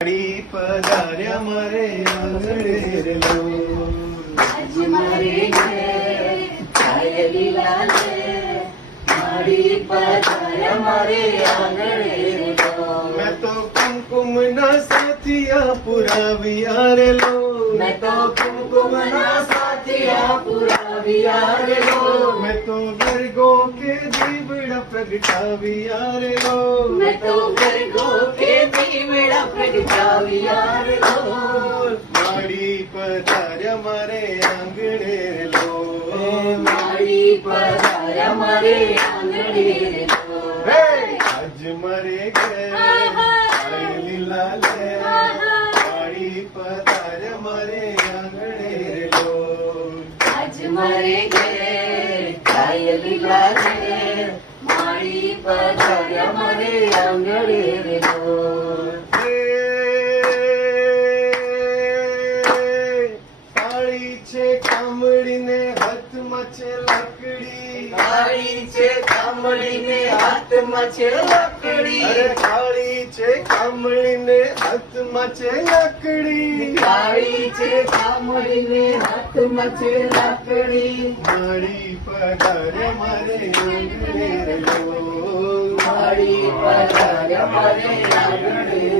પધાર્યા મારે આંગણે રે લો, આજ મારે ઘેર થાય લીલા લે, મારી પધાર્યા મારે આંગણે રે લો. મેં તો કુમકુમના સાથિયા પુરાવ્યા રે લો, મેં તો કુમકુમના સાથિયા પુરાવ્યા રે લો. મેં તો ગરગો કે દીવડા પ્રગટાવ્યા રે લો, મેં તો ગરગો કે દીવડા પ્રગટાવ્યા રે લો. મારી પધાર્યા મારે આંગણે રે લો, મારી પધાર્યા મારે આંગણે રે લો. આજ મારે ઘેર આય લીલા લે, મારી પધાર્યા મારે આંગણે રે લો. આજ મારે ઘેર થાય લીલા લે, મારી પધાર્યા મારે આંગણે રે લો. કાળી છે કામડીને હાથમાં છે લાકડી, કાળી છે કામડીને હાથમાં છે લાકડી. અરે કાળી છે કામડીને હાથમાં છે લાકડી, કાળી છે કામડીને હાથમાં છે લાકડી. મારી પધાર્યા મારે આંગણે રે લો, મારી પધાર્યા મારે આંગણે